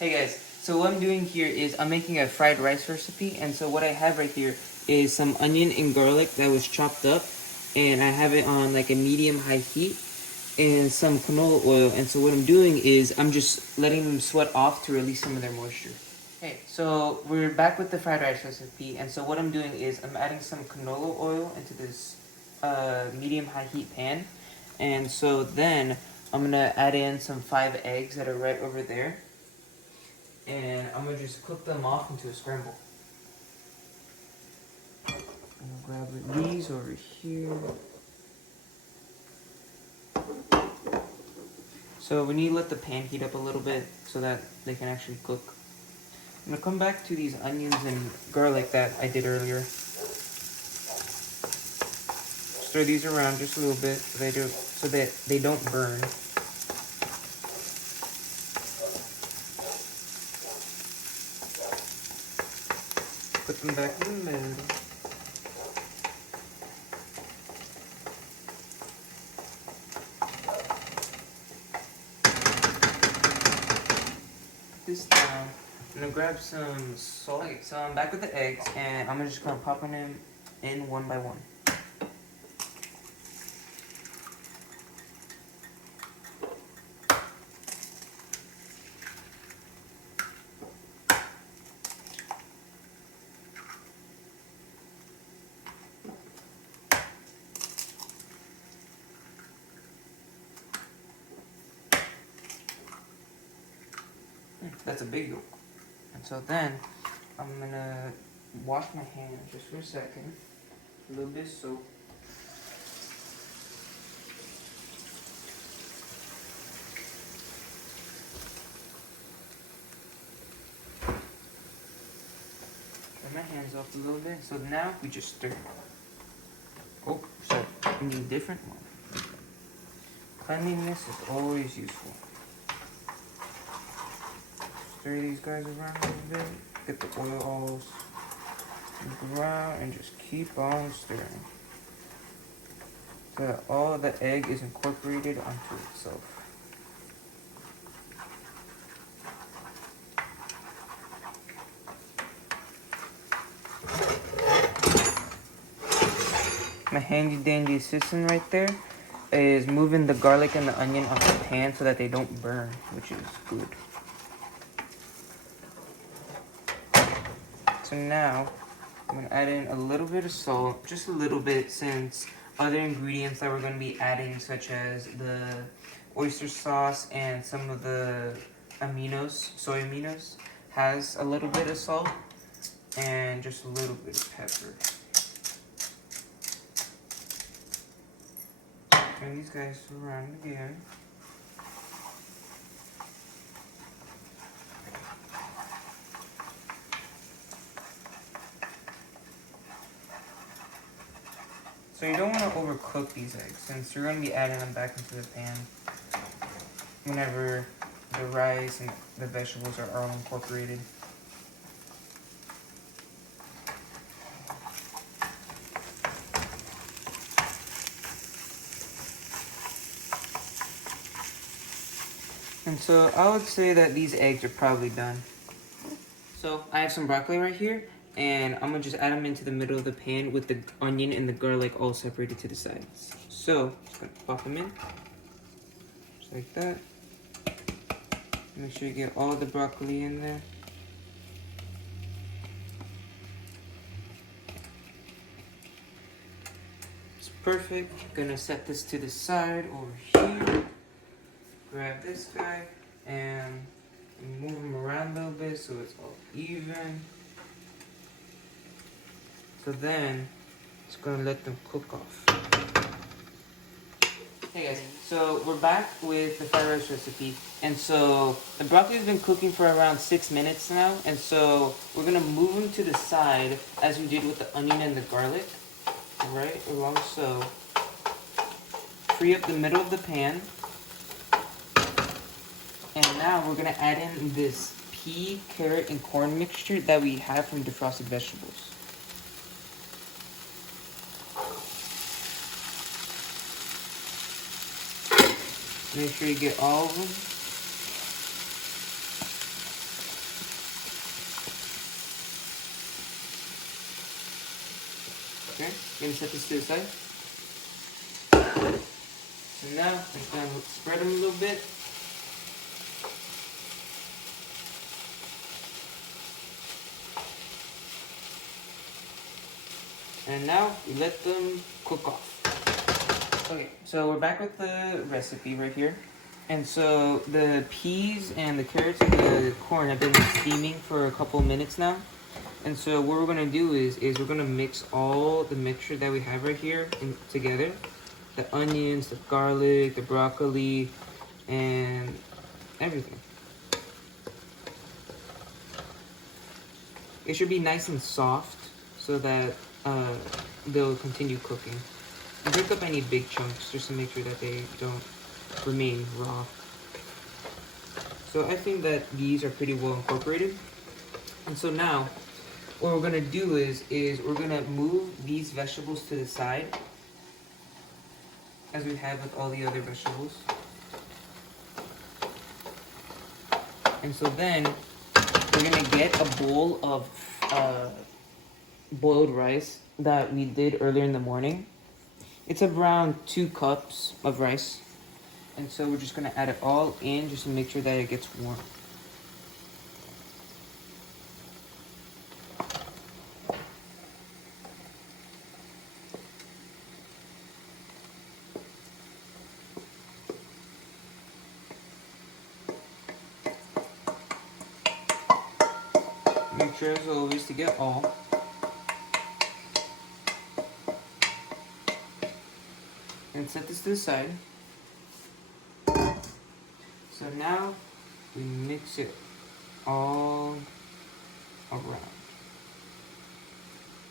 Hey guys, so what I'm doing here is I'm making a fried rice recipe, and so what I have right here is some onion and garlic that was chopped up, and I have it on like a medium-high heat, and some canola oil, and so what I'm doing is I'm just letting them sweat off to release some of their moisture. Hey, so we're back with the fried rice recipe, and so what I'm doing is I'm adding some canola oil into this medium-high heat pan, and so then I'm gonna add in some 5 eggs that are right over there. And I'm going to just cook them off into a scramble. I'm going to grab these over here. So we need to let the pan heat up a little bit so that they can actually cook. I'm going to come back to these onions and garlic that I did earlier. Stir these around just a little bit so that they don't burn. Put them back in the middle. Put this down. I'm gonna grab some salt. Okay, so I'm back with the eggs, and I'm just gonna pop them in one by one. That's a big yolk. And so then, I'm gonna wash my hands just for a second. A little bit of soap. Turn my hands off a little bit. So now, we just stir. Oh, so we need a different one. Cleanliness is always useful. Stir these guys around a little bit. Get the oil all around and just keep on stirring. So that all of the egg is incorporated onto itself. My handy dandy assistant right there is moving the garlic and the onion off the pan so that they don't burn, which is good. So now, I'm going to add in a little bit of salt, just a little bit, since other ingredients that we're going to be adding, such as the oyster sauce and some of the aminos, soy aminos, has a little bit of salt and just a little bit of pepper. Turn these guys around again. So you don't want to overcook these eggs, since you're going to be adding them back into the pan whenever the rice and the vegetables are all incorporated. And so I would say that these eggs are probably done. So I have some broccoli right here, and I'm gonna just add them into the middle of the pan with the onion and the garlic all separated to the sides. So just gonna pop them in, just like that. Make sure you get all the broccoli in there. It's perfect. Gonna set this to the side over here. Grab this guy and move him around a little bit so it's all even. So then, it's gonna let them cook off. Hey guys, so we're back with the fried rice recipe. And so, the broccoli has been cooking for around 6 minutes now. And so, we're gonna move them to the side as we did with the onion and the garlic. Right along so. Free up the middle of the pan. And now we're gonna add in this pea, carrot, and corn mixture that we have from defrosted vegetables. Make sure you get all of them. Okay, I'm gonna set this to the side. So now I'm gonna spread them a little bit. And now we let them cook off. Okay, so we're back with the recipe right here. And so the peas and the carrots and the corn have been steaming for a couple minutes now. And so what we're gonna do is we're gonna mix all the mixture that we have right here together. The onions, the garlic, the broccoli, and everything. It should be nice and soft so that they'll continue cooking. And break up any big chunks just to make sure that they don't remain raw. So I think that these are pretty well incorporated. And so now, what we're gonna do is we're gonna move these vegetables to the side, as we have with all the other vegetables. And so then, we're gonna get a bowl of boiled rice that we did earlier in the morning. It's around 2 cups of rice. And so we're just gonna add it all in just to make sure that it gets warm. Make sure as always to get all. And set this to the side. So now we mix it all around.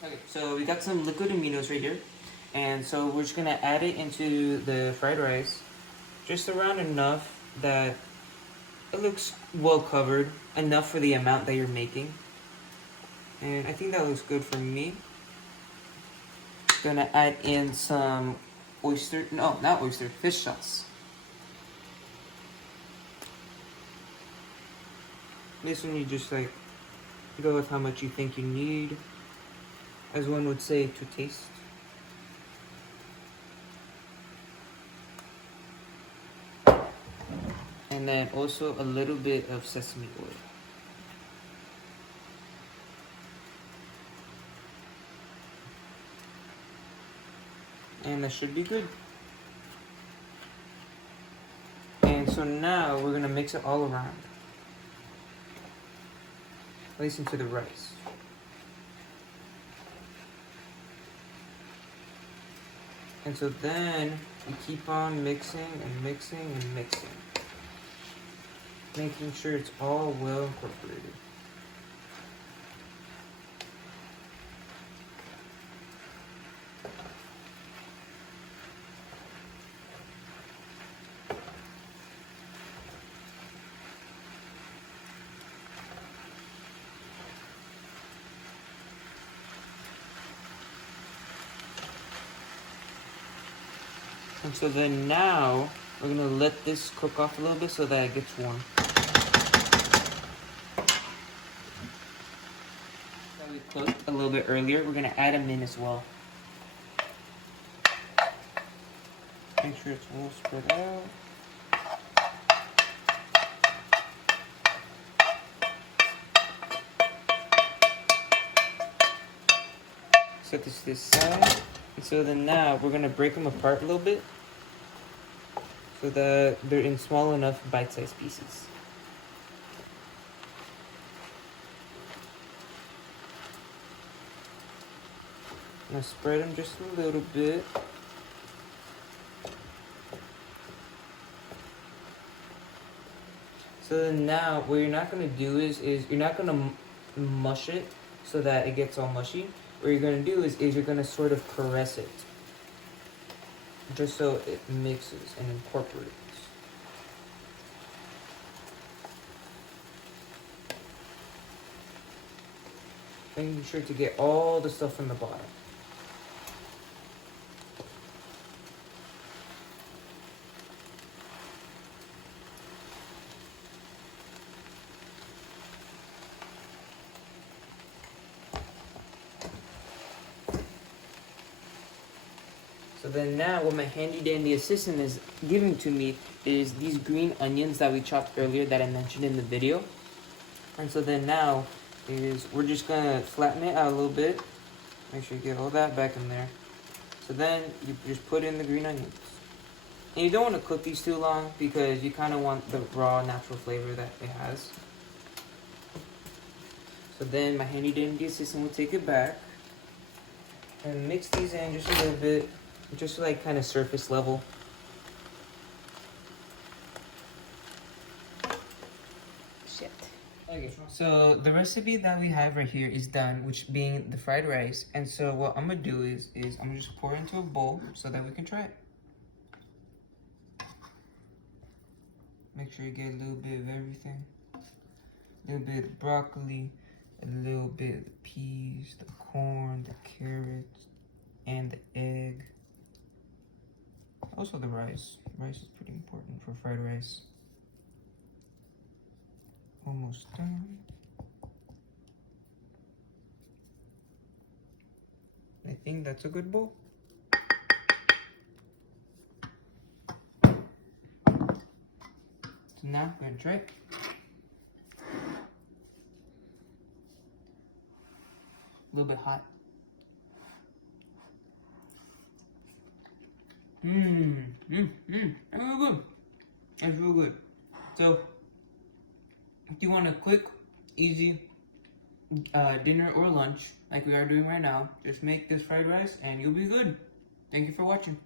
Okay, so we got some liquid aminos right here. And so we're just gonna add it into the fried rice. Just around enough that it looks well covered. Enough for the amount that you're making. And I think that looks good for me. Gonna add in some fish sauce. This one you just like go with how much you think you need, as one would say, to taste. And then also a little bit of sesame oil. And that should be good. And so now we're gonna mix it all around. At least into the rice. And so then we keep on mixing and mixing and mixing. Making sure it's all well incorporated. And so then now, we're gonna let this cook off a little bit so that it gets warm. So we cooked a little bit earlier, we're gonna add them in as well. Make sure it's well spread out. Set this to this side. And so then now we're gonna break them apart a little bit so that they're in small enough bite-sized pieces. Now spread them just a little bit. So then now what you're not gonna do is you're not gonna mush it so that it gets all mushy. What you're going to do is you're going to sort of caress it, just so it mixes and incorporates. Making sure to get all the stuff from the bottom. So then now what my handy dandy assistant is giving to me is these green onions that we chopped earlier that I mentioned in the video. And so then now is we're just gonna flatten it out a little bit. Make sure you get all that back in there. So then you just put in the green onions. And you don't want to cook these too long because you kind of want the raw natural flavor that it has. So then my handy dandy assistant will take it back and mix these in just a little bit, just like kind of surface level. Shit. Okay, so the recipe that we have right here is done, which being the fried rice. And so what I'm gonna do is I'm gonna just pour it into a bowl so that we can try it. Make sure you get a little bit of everything. A little bit of broccoli, a little bit of the peas, the corn, the carrots, and the egg. Also the rice. Rice is pretty important for fried rice. Almost done. I think that's a good bowl. So now we're gonna try it. A little bit hot. That's real good. That's real good. So, if you want a quick, easy dinner or lunch, like we are doing right now, just make this fried rice and you'll be good. Thank you for watching.